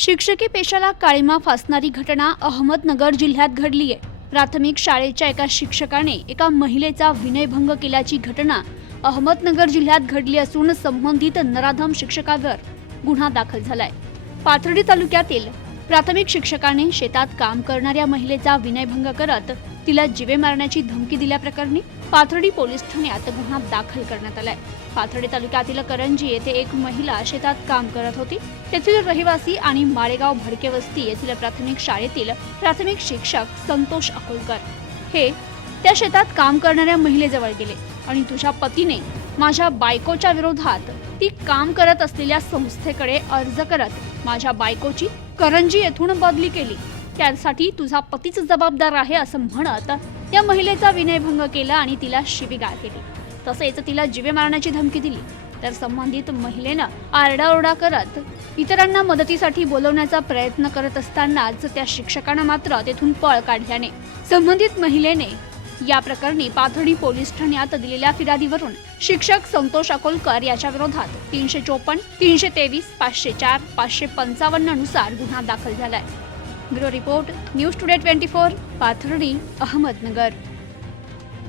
शिक्षकी पेशाला काळीमा फासणारी घटना अहमदनगर जिल्ह्यात घडली आहे. प्राथमिक शाळेच्या एका शिक्षकाने एका महिलेचा विनयभंग केल्याची घटना अहमदनगर जिल्ह्यात घडली असून संबंधित नराधम शिक्षकावर गुन्हा दाखल झालाय. पाथर्डी तालुक्यातील प्राथमिक शिक्षकाने शेतात काम करणाऱ्या महिलेचा विनयभंग करत तिला जिवे मारण्याची धमकी दिल्याप्रकरणी पाथर्डी पोलीस ठाण्यात गुन्हा दाखल करण्यात आलाय. पाथर्डी तालुक्यातील करंजी येथे एक महिला शेतात काम करत होती. तेथील रहिवासी आणि माळेगाव भडके वस्ती येथील प्राथमिक शाळेतील प्राथमिक शिक्षक संतोष अकोलकर हे त्या शेतात काम करणाऱ्या महिलेजवळ गेले आणि तुझ्या पतीने माझ्या बायकोच्या विरोधात ती काम करत असलेल्या संस्थेकडे अर्ज करत माझ्या बायकोची करंजी येथून बदली केली. त्यासाठी तुझा पतीच जबाबदार आहे असं म्हणत त्या महिलेचा विनयभंग केला आणि तिला शिवीगाळ केली. तसेच तिला जिवे मारण्याची धमकी दिली. तर संबंधित महिलेनं आरडाओरडा करत इतरांना मदतीसाठी बोलवण्याचा प्रयत्न करत असतानाच त्या शिक्षकानं मात्र तेथून पळ काढल्याने संबंधित महिलेने या प्रकरणी पाथर्डी पोलीस ठाण्यात दिलेल्या फिर्यादीवरून शिक्षक संतोष अकोलकर याच्या विरोधात तीनशे चोपन्न तीनशे तेवीस पाचशे चार पाचशे पंचावन्ननुसार गुन्हा दाखल झालाय. Bureau report news today twenty four Pathardi Ahmednagar.